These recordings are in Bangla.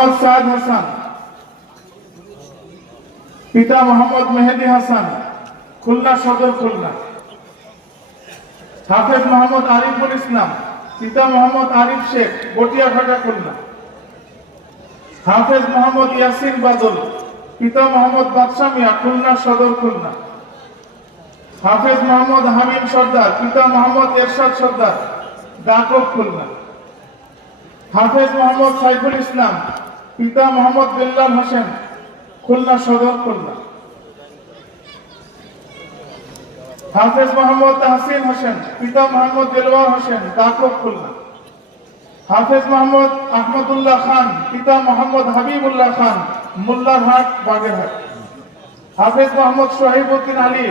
মোহাম্মদ সাদ হাসান, পিতা মোহাম্মদ মেহেদি হাসান, খুলনা সদর খুলনা। হাফেজ মোহাম্মদ আরিফুল ইসলাম, পিতা মোহাম্মদ আরিফ শেখ, বটিয়াঘাটা খুলনা। হাফেজ মোহাম্মদ ইয়াসিন বাদল, পিতা মোহাম্মদ বাদশা মিয়া, খুলনা সদর খুলনা। হাফেজ মোহাম্মদ হামিদ সর্দার, পিতা মোহাম্মদ এরশাদ সর্দার, গাকব খুলনা। হাফেজ মোহাম্মদ সাইফুল ইসলাম, পিতা মোহাম্মদ বিল্লাল হোসেন, খুলনা সদর খুলনা। হাফেজ মোহাম্মদ তাহসিন হোসেন, পিতা মোহাম্মদ দেলওয়ার হোসেন, গাকব খুলনা। হাফেজ মোহাম্মদ আহমদুল্লাহ খান, পিতা মোহাম্মদ হাবিবুল্লাহ খান, মোল্লারহাট বাগেরহাট। হাফেজ মোহাম্মদ শহীবউদ্দিন আলী,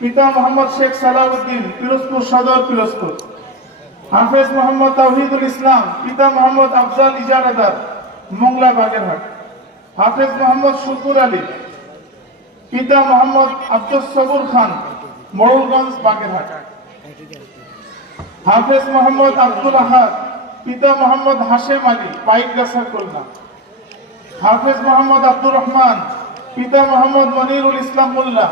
পিতা মোহাম্মদ শেখ সালাউদ্দিন, পিরোজপুর সদর পিরোজপুর। হাফেজ মোহাম্মদ তাওহিদুল ইসলাম, পিতা মোহাম্মদ আফজাল ইজারাদার, মোংলা বাগেরহাট। হাফেজ মোহাম্মদ শুকুর আলী, পিতা মোহাম্মদ আব্দুস সবুর খান, মোড়লগঞ্জ বাগেরহাট। হাফেজ মোহাম্মদ আব্দুল আহাদ, পিতা মোহাম্মদ হাশেম আলী, পাইকগাছা খুলনা। হাফেজ মোহাম্মদ আব্দুর রহমান, পিতা মোহাম্মদ মনিরুল ইসলাম মোল্লা,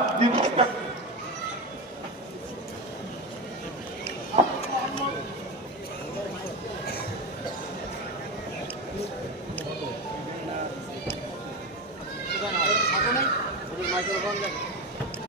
মাইক্রোফোন